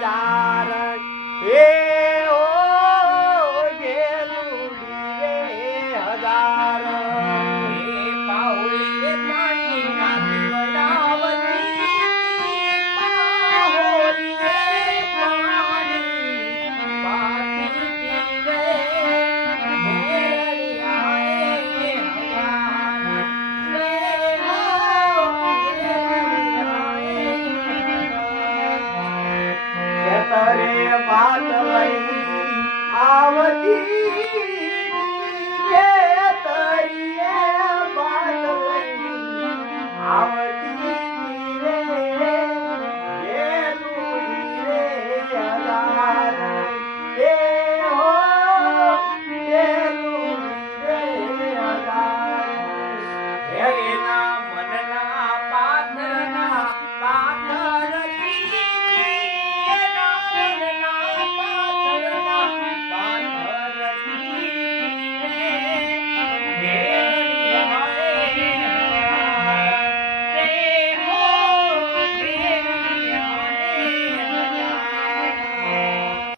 હજાર એ ઓ ગેલુડી રે હજાર એ પાઉલી પાણી ના પીવડાવતી પાહોરી પાણી પાતી પીવે ઘેરડિયાએ હજાર રે હો ઘેરડિયાએ ખેતરે ભાત લઈ આવતી